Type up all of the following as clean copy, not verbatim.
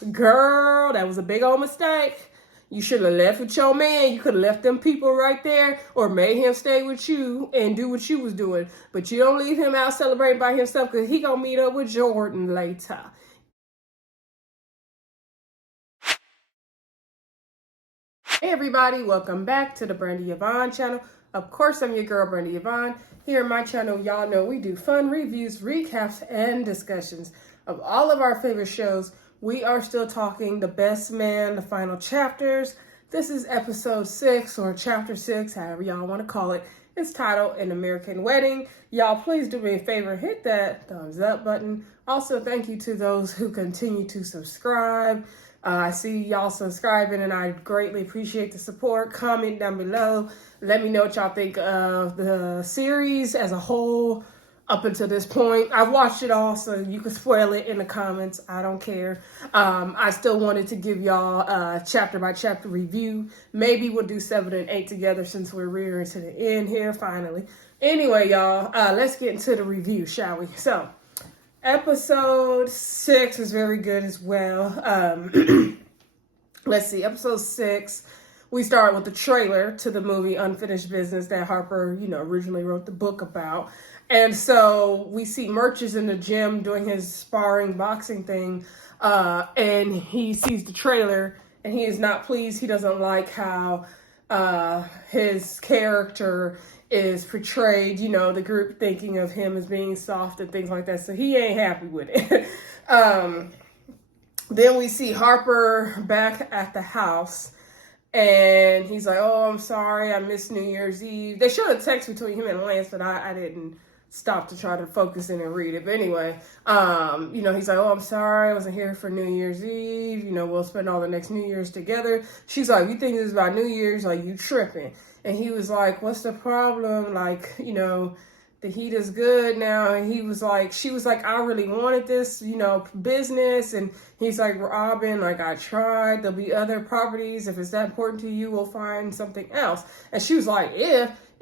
Girl, that was a big old mistake. You should have left with your man. You could have left them people right there or made him stay with you and do what you was doing. But you don't leave him out celebrating by himself because he gonna meet up with Jordan later. Hey everybody, welcome back to the Brandy Yvonne channel. Of course, I'm your girl, Brandy Yvonne. Here on my channel, y'all know we do fun reviews, recaps, and discussions of all of our favorite shows. We are still talking The Best Man, the final chapters. This is episode 6 or chapter 6, however y'all want to call it. It's titled An American Wedding. Y'all please do me a favor, hit that thumbs up button. Also, thank you to those who continue to subscribe. I see y'all subscribing and I greatly appreciate the support. Comment down below. Let me know what y'all think of the series as a whole up until this point. I've watched it all, so you can spoil it in the comments. I don't care. I still wanted to give y'all a chapter by chapter review. Maybe we'll do 7 and 8 together since we're rearing to the end here finally. Anyway, y'all, let's get into the review, shall we? So, episode 6 is very good as well. Let's see, episode 6, we start with the trailer to the movie Unfinished Business that Harper, originally wrote the book about. And so we see Murch is in the gym doing his sparring boxing thing, and he sees the trailer and he is not pleased. He doesn't like how his character is portrayed, the group thinking of him as being soft and things like that. So he ain't happy with it. Then we see Harper back at the house and he's like, oh, I'm sorry, I missed New Year's Eve. They showed a text between him and Lance, but I didn't stop to try to focus in and read it. But anyway, he's like, oh, I'm sorry, I wasn't here for New Year's Eve. We'll spend all the next New Year's together. She's like, you think this is about New Year's? Like, you tripping. And he was like, what's the problem? Like, the heat is good now. And he was like, she was like, I really wanted this, business. And he's like, Robyn, like, I tried. There'll be other properties. If it's that important to you, we'll find something else. And she was like,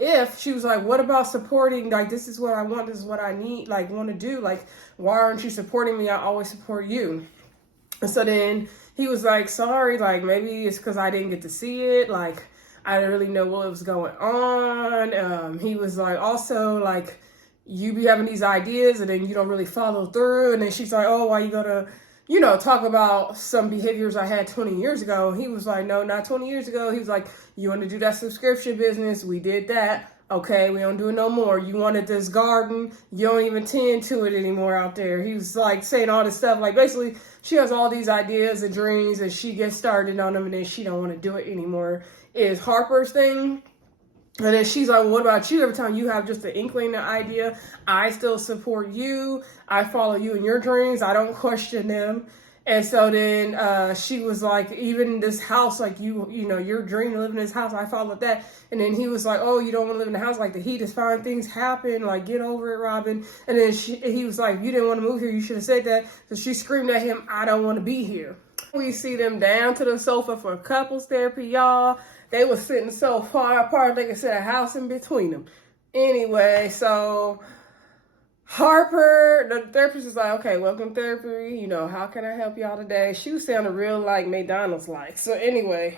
if she was like, what about supporting, like, this is what I want, this is what I need, like, want to do, like, why aren't you supporting me? I always support you. And so then he was like, sorry, like, maybe it's because I didn't get to see it, like, I didn't really know what was going on. He was like, also, like, you be having these ideas and then you don't really follow through. And then she's like, oh, why you gonna, talk about some behaviors I had 20 years ago. He was like, no, not 20 years ago. He was like, you want to do that subscription business? We did that. Okay, we don't do it no more. You wanted this garden. You don't even tend to it anymore out there. He was like saying all this stuff. Like, basically, she has all these ideas and dreams and she gets started on them and then she don't want to do it anymore. Is Harper's thing. And then she's like, well, what about you? Every time you have just an inkling, an idea, I still support you. I follow you in your dreams. I don't question them. And so then she was like, even this house, like your dream to live in this house, I followed that. And then he was like, oh, you don't want to live in the house, like the heat is fine, things happen, like get over it, Robyn. And then he was like, you didn't want to move here, you should have said that. So she screamed at him, I don't want to be here. We see them down to the sofa for couples therapy, y'all. They were sitting so far apart, they could sit a house in between them. Anyway, so Harper, the therapist is like, okay, welcome therapy. How can I help y'all today? She was sounding real like McDonald's-like. So anyway,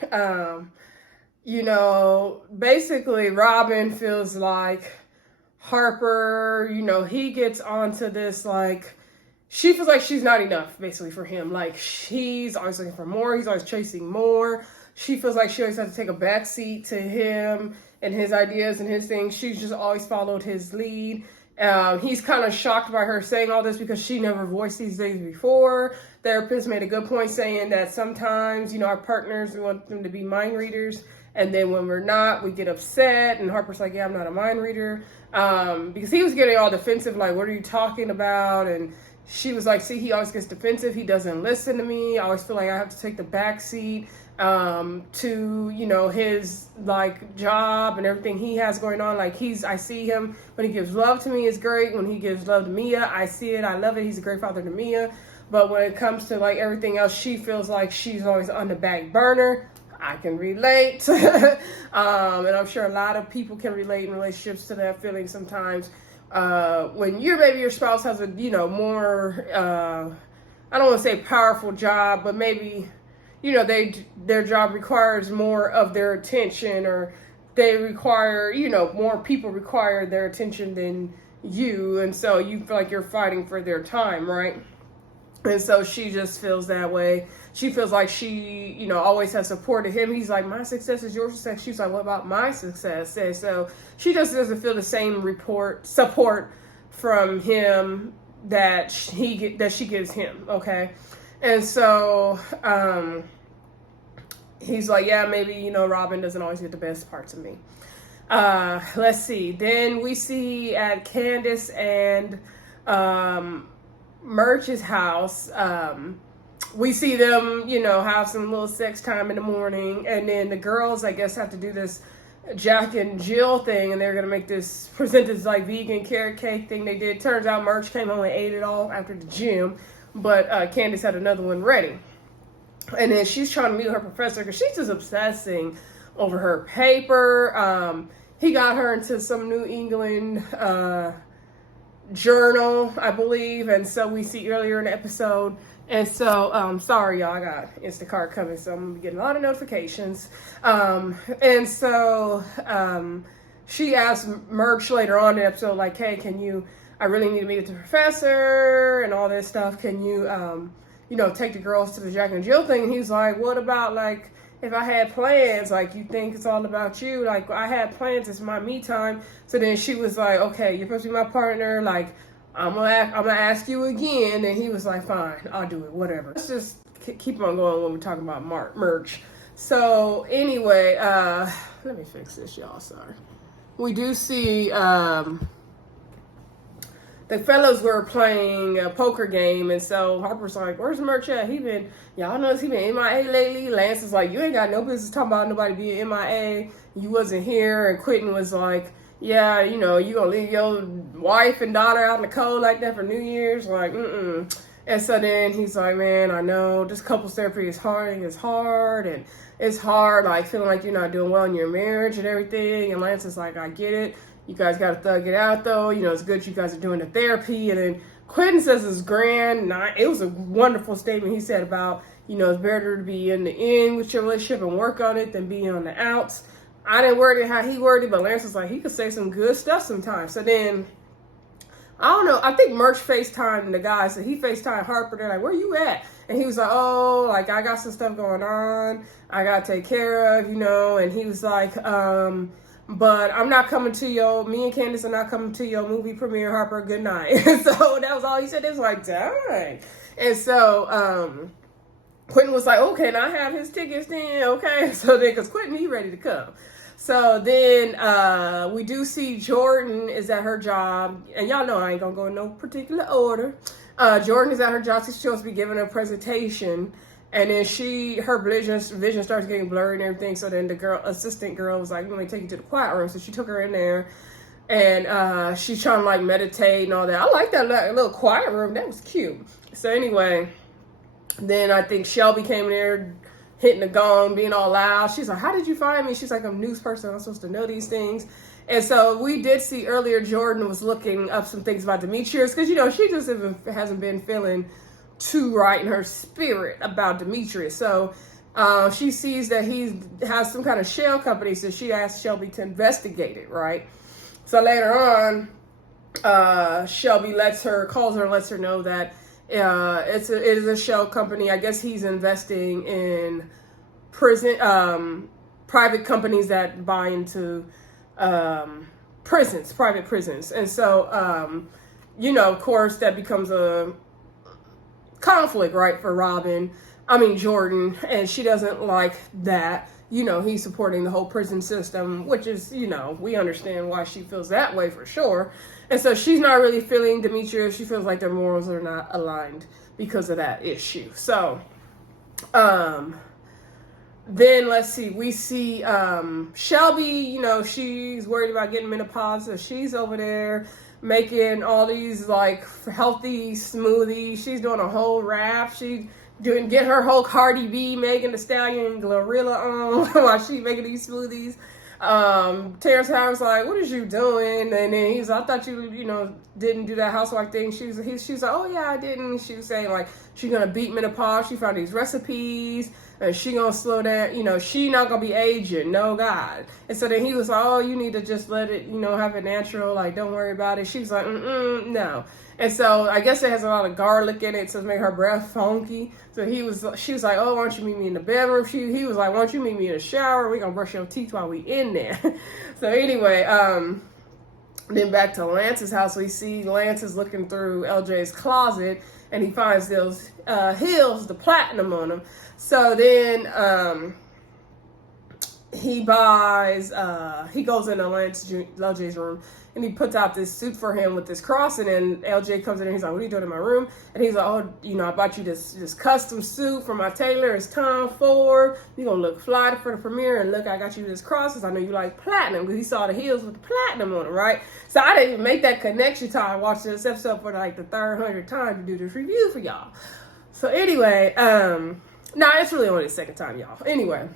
basically Robyn feels like Harper, he gets onto this, like, she feels like she's not enough, basically, for him. Like, he's always looking for more. He's always chasing more. She feels like she always has to take a backseat to him and his ideas and his things. She's just always followed his lead. He's kind of shocked by her saying all this because she never voiced these things before. Therapist made a good point saying that sometimes, our partners, we want them to be mind readers. And then when we're not, we get upset. And Harper's like, yeah, I'm not a mind reader. Because he was getting all defensive, like, what are you talking about? And she was like, see, he always gets defensive. He doesn't listen to me. I always feel like I have to take the back seat to, his, like, job and everything he has going on. Like, I see him when he gives love to me, it's great. When he gives love to Mia, I see it. I love it. He's a great father to Mia. But when it comes to, like, everything else, she feels like she's always on the back burner. I can relate. And I'm sure a lot of people can relate in relationships to that feeling sometimes. When maybe your spouse has a, more I don't want to say powerful job, but maybe, you know, their job requires more of their attention, or they require, you know, more people require their attention than you, and so you feel like you're fighting for their time, right? And so she just feels that way. She feels like she, you know, always has supported him. He's like, my success is your success. She's like, what about my success? And so she just doesn't feel the same support from him that she gives him. Okay. And so he's like, yeah, maybe, you know, Robyn doesn't always get the best parts of me. Let's see. Then we see at Candace and Murch's house, we see them, you know, have some little sex time in the morning, and then the girls, I guess, have to do this Jack and Jill thing, and they're gonna present this like vegan carrot cake thing they did. Turns out Murch came home and ate it all after the gym, but Candace had another one ready. And then she's trying to meet her professor because she's just obsessing over her paper. He got her into some New England journal, I believe, and so we see earlier in the episode. And so, sorry y'all, I got Instacart coming, so I'm gonna be getting a lot of notifications. And so she asked Murch later on in the episode, like, hey, I really need to meet with the professor and all this stuff. Can you, you know, take the girls to the Jack and Jill thing? And he's like, what about, like, if I had plans? Like, you think it's all about you? Like, I had plans, it's my me time. So then she was like, okay, you're supposed to be my partner, like, I'm gonna ask you again. And he was like, fine, I'll do it, whatever. Let's just keep on going when we're talking about Murch. So anyway, let me fix this, y'all, sorry. We do see the fellas were playing a poker game, and so Harper's like, where's Murch at? Y'all notice he been MIA lately? Lance is like, you ain't got no business talking about nobody being MIA. You wasn't here. And Quinton was like, yeah, you know, you gonna leave your wife and daughter out in the cold like that for New Year's? Like, And so then he's like, man, I know this couples therapy is hard, and it's hard, like feeling like you're not doing well in your marriage and everything. And Lance is like, I get it. You guys got to thug it out, though. You know, it's good you guys are doing the therapy. And then Quinton says it's grand. It was a wonderful statement he said about, you know, it's better to be in the end with your relationship and work on it than be on the outs. I didn't word it how he worded it, but Lance was like, he could say some good stuff sometimes. So then, I don't know, I think Murch FaceTimed the guys. So he FaceTimed Harper. They're like, where you at? And he was like, oh, like, I got some stuff going on. I got to take care of, you know. And he was like, but I'm not coming to me and Candace are not coming to your movie premiere, Harper, good night. And so that was all he said. It was like, dang. And so Quinton was like, okay, now I have his tickets then, okay. So then, because Quinton, he ready to come. So then we do see Jordan is at her job. And y'all know I ain't going to go in no particular order. Jordan is at her job. She's supposed to be giving a presentation. And then her vision starts getting blurry and everything. So then the assistant girl was like, let me take you to the quiet room. So she took her in there, and she's trying to like meditate and all that. I like that little quiet room. That was cute. So anyway, then I think Shelby came in there, hitting the gong, being all loud. She's like, how did you find me? She's like, I'm a news person. I'm supposed to know these things. And so we did see earlier Jordan was looking up some things about Demetrius, because, you know, she just hasn't been feeling too right in her spirit about Demetrius. So she sees that he has some kind of shell company, so she asked Shelby to investigate it, right? So later on, Shelby calls her and lets her know that it is a shell company. I guess he's investing in private companies that buy into private prisons. And so, you know, of course, that becomes a conflict, right, for Jordan, and she doesn't like that. You know, he's supporting the whole prison system, which is, you know, we understand why she feels that way for sure. And so she's not really feeling Demetrius. She feels like their morals are not aligned because of that issue. So, then let's see, we see Shelby, you know, she's worried about getting menopause, so she's over there making all these like healthy smoothies. She's doing a whole rap. She's get her whole Cardi B, Megan Thee Stallion, Glorilla on while she's making these smoothies. Terrence Howard's like, what is you doing? And then he's like, I thought you didn't do that housewife thing. She's like, oh yeah, I didn't. She was saying like, she's gonna beat menopause. She found these recipes and she gonna slow down. She not gonna be aging. No God. And so then he was like, oh, you need to just let it, have it natural. Like, don't worry about it. She was like, no. And so I guess it has a lot of garlic in it to make her breath funky. So she was like, oh, why don't you meet me in the bedroom? He was like, why don't you meet me in the shower? We're gonna brush your teeth while we in there. So anyway, then back to Lance's house, we see Lance is looking through LJ's closet and he finds those heels, the platinum on them. So then he goes into LJ's room and he puts out this suit for him with this cross, and then LJ comes in and he's like, what are you doing in my room? And he's like, oh, I bought you this custom suit from my tailor. It's Tom Ford. You're going to look fly for the premiere, and look, I got you this cross because I know you like platinum, because he saw the heels with the platinum on it, right? So I didn't even make that connection till I watched this episode for like the 300th time to do this review for y'all. So anyway, it's really only the second time, y'all. Anyway,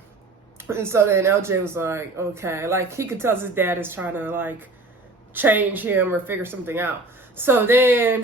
and so then LJ was like, okay, like he could tell his dad is trying to like change him or figure something out. So then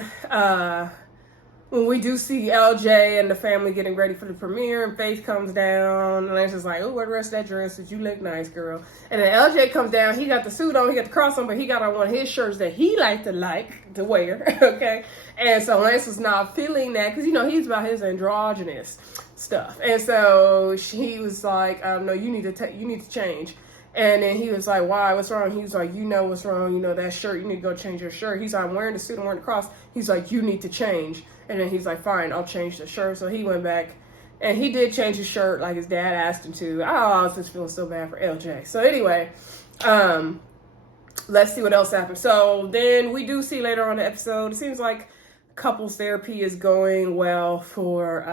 when we do see LJ and the family getting ready for the premiere, and Faith comes down, and Lance is like, oh, where the rest of that dress? Did you look nice, girl? And then LJ comes down, he got the suit on, he got the cross on, but he got on one of his shirts that he liked to wear, okay? And so Lance was not feeling that, because, he's about his androgynous stuff. And so he was like, no, you need to change. And then he was like, why? What's wrong? He was like, what's wrong? That shirt, you need to go change your shirt. He's like, I'm wearing the suit, I'm wearing the cross. He's like, you need to change. And then he's like, fine, I'll change the shirt. So he went back and he did change his shirt like his dad asked him to. I was just feeling so bad for LJ. So anyway, let's see what else happened. So then we do see later on the episode, it seems like couples therapy is going well for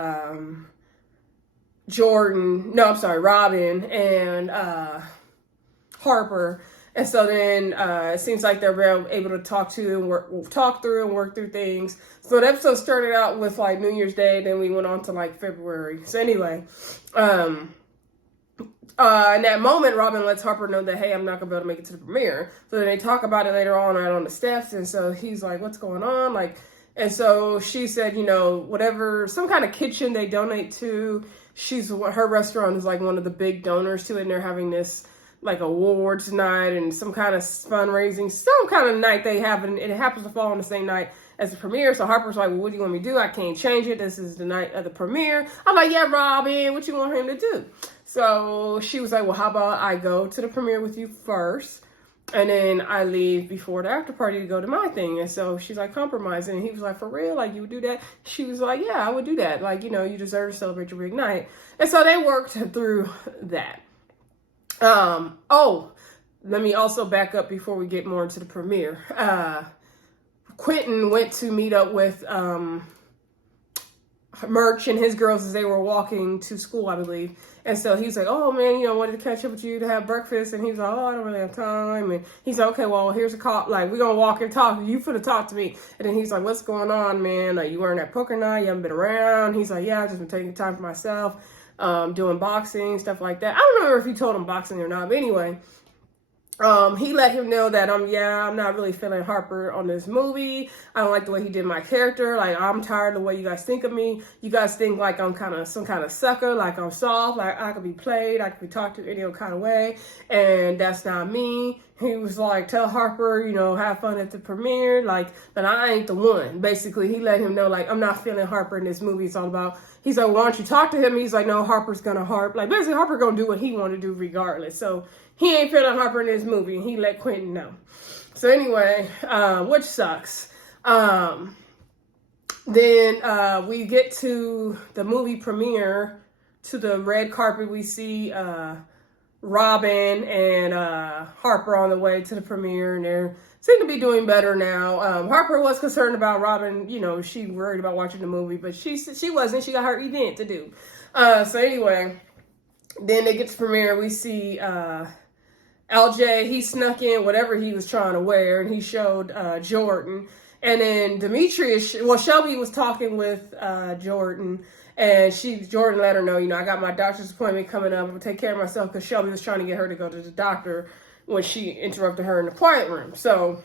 Robyn and Harper. And so then it seems like they're able to talk through and work through things. So the episode started out with like New Year's Day, then we went on to like February. So anyway, in that moment, Robyn lets Harper know that, hey, I'm not gonna be able to make it to the premiere. So then they talk about it later on right on the steps. And so he's like, what's going on? And so she said, whatever, some kind of kitchen they donate to. Her restaurant is like one of the big donors to it, and they're having this like awards night and some kind of fundraising, some kind of night they have, and it happens to fall on the same night as the premiere. So Harper's like, well, what do you want me to do? I can't change it. This is the night of the premiere. I'm like, yeah, Robyn, what you want him to do? So she was like, well, how about I go to the premiere with you first, and then I leave before the after party to go to my thing. And so she's like compromising. And he was like, for real? Like, you would do that? She was like, yeah, I would do that. Like, you deserve to celebrate your big night. And so they worked through that. Let me also back up before we get more into the premiere. Quinton went to meet up with Murch and his girls as they were walking to school, I believe. And so he's like, oh man, wanted to catch up with you to have breakfast. And he's like, oh, I don't really have time. And he's like, okay, well, here's a call. Like, we're going to walk and talk. You finna talk to me. And then he's like, what's going on, man? Like, you wearing that poker night? You haven't been around? He's like, yeah, I've just been taking time for myself, doing boxing, stuff like that. I don't remember if he told him boxing or not, but anyway, he let him know that I'm not really feeling Harper on this movie. I don't like the way he did my character. Like, I'm tired of the way you guys think of me. You guys think like I'm kind of some kind of sucker, like I'm soft, like I could be played, I could be talked to any kind of way, and that's not me. He was like, tell Harper, have fun at the premiere, like, but I ain't the one. Basically, he let him know, like, I'm not feeling Harper in this movie. It's all about, he's like, why don't you talk to him? He's like, no, Harper's gonna harp. Like, basically, Harper gonna do what he want to do regardless. So he ain't feeling Harper in this movie, and he let Quinton know. So anyway, which sucks. Then we get to the movie premiere, to the red carpet. We see Robyn and Harper on the way to the premiere, and they seem to be doing better now. Harper was concerned about Robyn, she worried about watching the movie, but she wasn't. She got her event to do. So anyway, then they get to premiere. We see LJ, he snuck in whatever he was trying to wear, and he showed Jordan. And then Demetrius, well, Shelby was talking with Jordan, and Jordan let her know, I got my doctor's appointment coming up. I'm going to take care of myself, because Shelby was trying to get her to go to the doctor when she interrupted her in the quiet room. So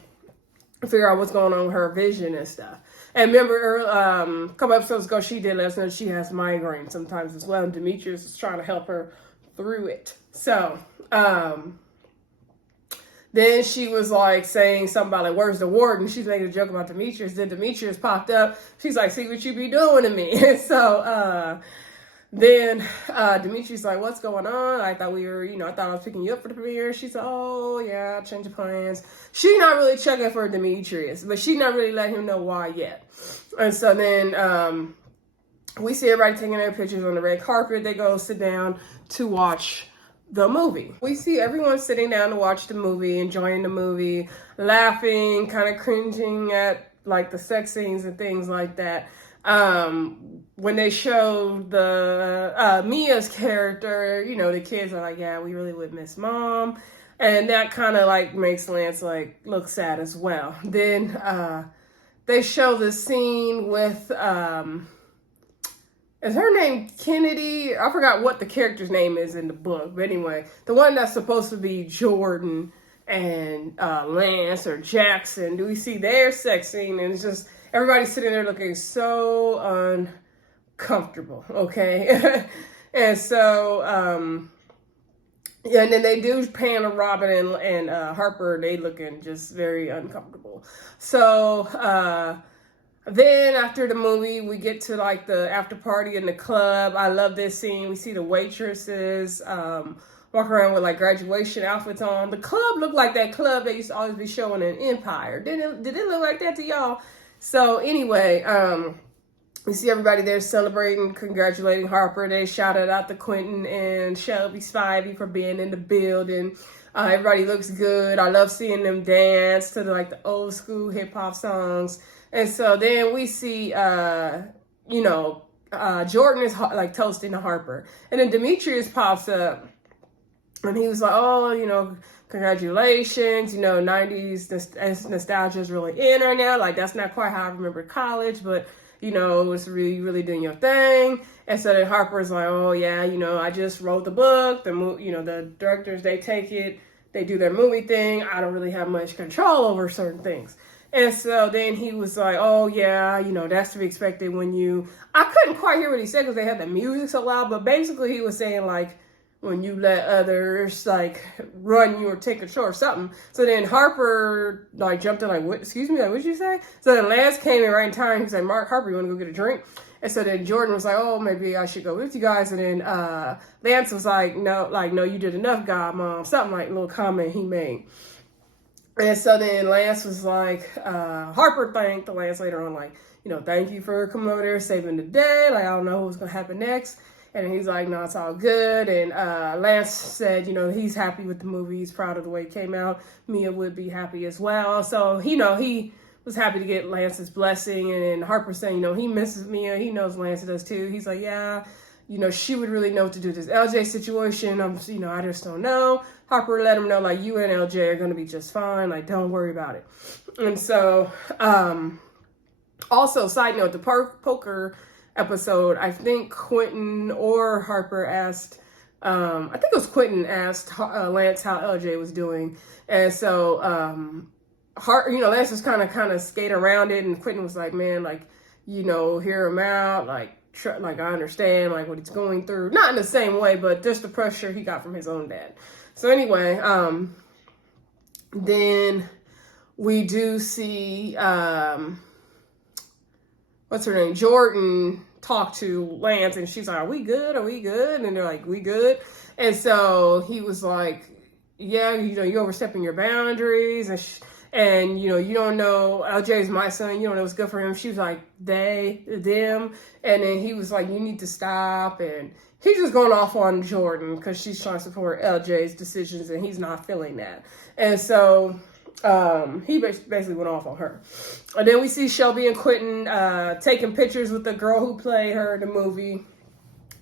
figure out what's going on with her vision and stuff. And remember, a couple episodes ago, she did let us know she has migraine sometimes as well. And Demetrius is trying to help her through it. So, then she was like saying something about like, where's the warden? She's making a joke about Demetrius. Then Demetrius popped up. She's like, see what you be doing to me. And so, then Demetrius like, what's going on? I thought we were, I thought I was picking you up for the premiere. She said, oh yeah, change of plans. She not really checking for Demetrius, but she not really letting him know why yet. And so then we see everybody taking their pictures on the red carpet. They go sit down to watch the movie. We see everyone sitting down to watch the movie, enjoying the movie, laughing, kind of cringing at like the sex scenes and things like that. When they show the Mia's character, the kids are like, yeah, we really would miss mom. And that kind of like makes Lance like look sad as well. Then they show the scene with is her name Kennedy? I forgot what the character's name is in the book. But anyway, the one that's supposed to be Jordan and Lance or Jackson. Do we see their sex scene? And it's just everybody sitting there looking so uncomfortable, okay? And so, yeah, and then they do pan to Robyn and Harper. They looking just very uncomfortable. So, then after the movie, we get to like the after party in the club. I love this scene. We see the waitresses walk around with like graduation outfits on. The club looked like that club they used to always be showing in Empire. Did it look like that to y'all? So anyway, we see everybody there celebrating, congratulating Harper. They shouted out to Quinton and Shelby Spivey for being in the building. Everybody looks good. I love seeing them dance to the old school hip hop songs. And so then we see, Jordan is like toasting to Harper. And then Demetrius pops up and he was like, oh, congratulations, 90s nostalgia is really in right now. Like, that's not quite how I remember college, but, it was really, really doing your thing. And so then Harper's like, oh, yeah, I just wrote the book. The directors, they take it, they do their movie thing. I don't really have much control over certain things. And so then he was like, oh, yeah, that's to be expected when I couldn't quite hear what he said because they had the music so loud, but basically he was saying, like, when you let others, like, run you or take control or something. So then Harper, like, jumped in, like, what, excuse me, like, what'd you say? So then Lance came in right in time. He was like, Harper, you want to go get a drink? And so then Jordan was like, oh, maybe I should go with you guys. And then Lance was like, no, you did enough, God, Mom. Something like a little comment he made. And so then Lance was like, Harper thanked Lance later on, like, thank you for coming over there, saving the day. Like, I don't know what's going to happen next. And he's like, no, it's all good. And Lance said, he's happy with the movie. He's proud of the way it came out. Mia would be happy as well. So, he was happy to get Lance's blessing. And then Harper saying, he misses Mia. He knows Lance does too. He's like, yeah, she would really know what to do with this LJ situation. I just don't know. Harper let him know, like, you and LJ are going to be just fine. Like, don't worry about it. And so, also, side note, the poker episode, I think Quinton or Harper asked, I think it was Quinton asked Lance how LJ was doing. And so, Lance was kind of skating around it. And Quinton was like, man, like, hear him out. Like, I understand, like, what he's going through. Not in the same way, but just the pressure he got from his own dad. So anyway, then we do see, what's her name? Jordan talk to Lance and she's like, are we good? Are we good? And they're like, we good. And so he was like, yeah, you're overstepping your boundaries. And you don't know, LJ's my son, you don't know what's good for him. She was like, them. And then he was like, you need to stop. And he's just going off on Jordan because she's trying to support LJ's decisions and he's not feeling that. And so he basically went off on her. And then we see Shelby and Quinton taking pictures with the girl who played her in the movie.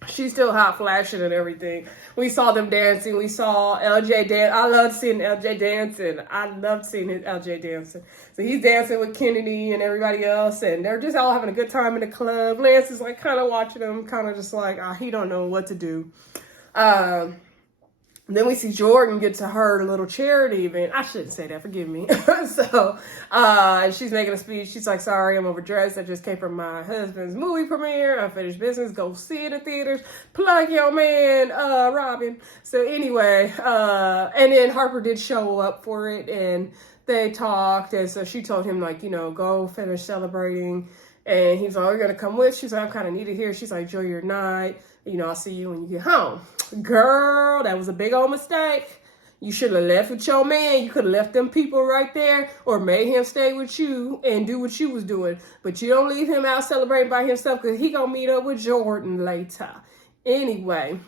She's still hot flashing and everything. We saw them dancing. We saw LJ dance. I loved seeing LJ dancing. I loved seeing LJ dancing. So he's dancing with Kennedy and everybody else, and they're just all having a good time in the club. Lance is like kind of watching them, kind of just like, he don't know what to do. Then we see Jordan get to her little charity event. I shouldn't say that, forgive me. So she's making a speech. She's like, sorry, I'm overdressed. I just came from my husband's movie premiere. Unfinished business. Go see it in theaters. Plug your man, Robyn. So anyway, and then Harper did show up for it, and they talked. And so she told him, like, go finish celebrating. And he's like, oh, you're going to come with? She's like, I'm kind of needed here. She's like, enjoy your night. I'll see you when you get home. Girl, that was a big old mistake. You should have left with your man. You could have left them people right there or made him stay with you and do what you was doing. But you don't leave him out celebrating by himself because he going to meet up with Jordan later. Anyway,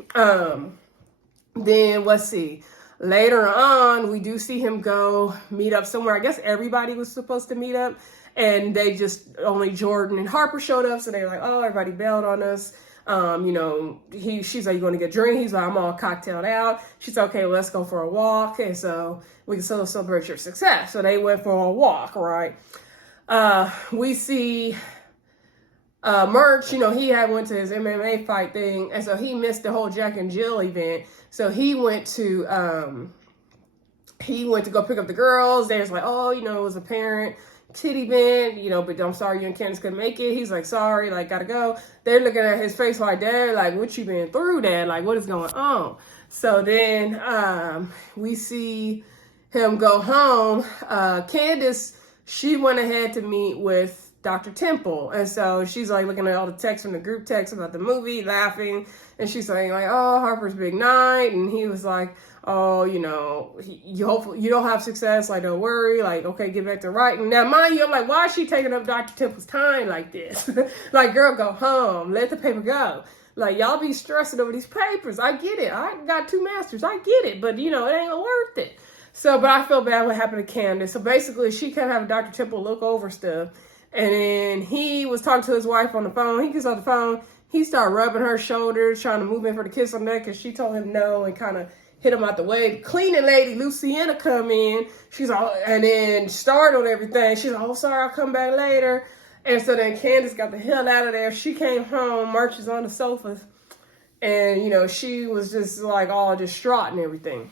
then let's see. Later on, we do see him go meet up somewhere. I guess everybody was supposed to meet up. And they just, only Jordan and Harper showed up. So they were like, oh, everybody bailed on us. She's like, you going to get a drink? He's like, I'm all cocktailed out. She's like, okay, well, let's go for a walk. And so we can still celebrate your success. So they went for a walk, right? We see Murch, he had went to his MMA fight thing. And so he missed the whole Jack and Jill event. So he went to go pick up the girls. They was like, oh, it was a parent titty band, but I'm sorry you and Candace couldn't make it. He's like, sorry, like, gotta go. They're looking at his face like, Dad, like, what you been through, Dad? Like, what is going on? So then we see him go home. Candace, she went ahead to meet with Dr. Temple. And so she's like looking at all the texts from the group text about the movie, laughing. And she's saying like, oh, Harper's big night. And he was like, oh, you hopefully you don't have success. Like, don't worry. Like, okay, get back to writing. Now, mind you, I'm like, why is she taking up Dr. Temple's time like this? Like, girl, go home. Let the paper go. Like, y'all be stressing over these papers. I get it. I got 2 masters. I get it. But, it ain't worth it. So, but I feel bad what happened to Candace. So basically, she kept having Dr. Temple look over stuff. And then he was talking to his wife on the phone. He gets on the phone. He started rubbing her shoulders, trying to move in for the kiss on neck, and she told him no and kind of hit him out the way. The cleaning lady, Luciana, come in. She's all, and then startled everything. She's like, oh, sorry, I'll come back later. And so then Candace got the hell out of there. She came home. Murch is on the sofa. And, she was just like all distraught and everything.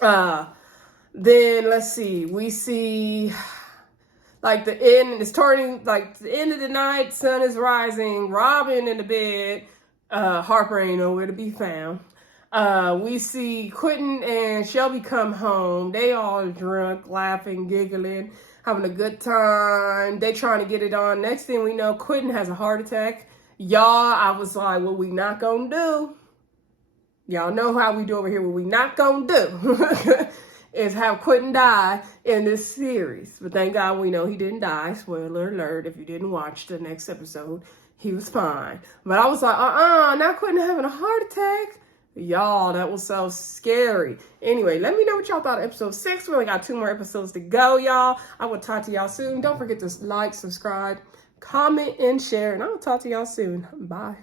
Then let's see. We see like the end is turning, like the end of the night, sun is rising, Robyn in the bed, Harper ain't nowhere to be found. We see Quinton and Shelby come home. They all drunk, laughing, giggling, having a good time. They trying to get it on. Next thing we know, Quinton has a heart attack. Y'all, I was like, what we not gonna do? Y'all know how we do over here. What we not gonna do is have Quinton die in this series. But thank God we know he didn't die. Spoiler alert, if you didn't watch the next episode, he was fine. But I was like, not Quinton having a heart attack. Y'all, that was so scary. Anyway, let me know what y'all thought of episode 6. We only got 2 more episodes to go, y'all. I will talk to y'all soon. Don't forget to like, subscribe, comment, and share. And I will talk to y'all soon. Bye.